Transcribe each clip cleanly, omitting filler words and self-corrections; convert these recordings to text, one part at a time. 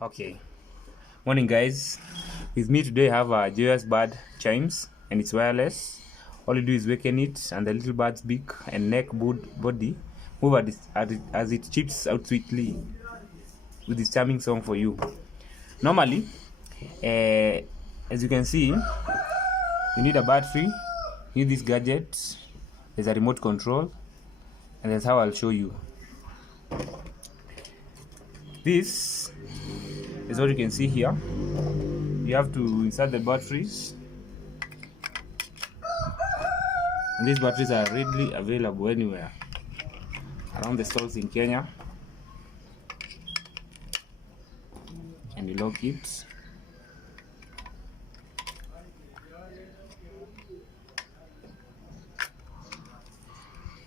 Okay, morning guys. With me today I have a joyous bird chimes, and it's wireless. All you do is waken it, and the little bird's beak and neck body move as it chips out sweetly with this charming song for you. Normally, as you can see, you need a battery, you need this gadget, there's a remote control, and that's how I'll show you. This is what you can see here. You have to insert the batteries, and these batteries are readily available anywhere around the stores in Kenya. And you lock it.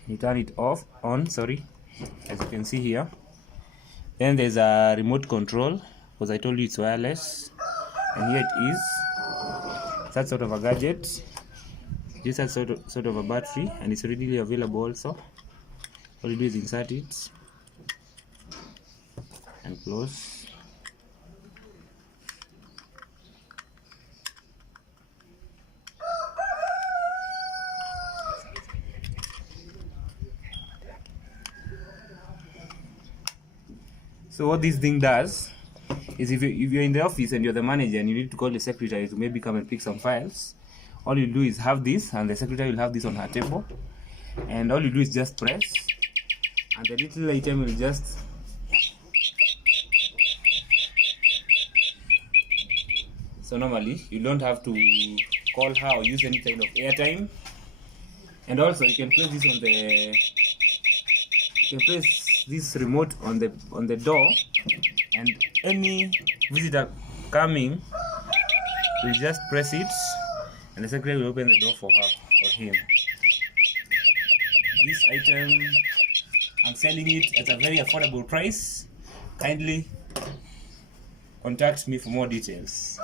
You turn it off, as you can see here. Then there's a remote control, because I told you it's wireless, and here it is. That sort of a gadget, just a sort of a battery, and it's readily available also. All you do is insert it and close. So what this thing does is, if you're in the office and you're the manager and you need to call the secretary to maybe come and pick some files, all you do is have this, and the secretary will have this on her table, and all you do is just press, and the little item will just so normally you don't have to call her or use any kind of airtime. And also you can place this on the this remote on the door, and any visitor coming will just press it, and the secretary will open the door for her or him. This item, I'm selling it at a very affordable price. Kindly contact me for more details.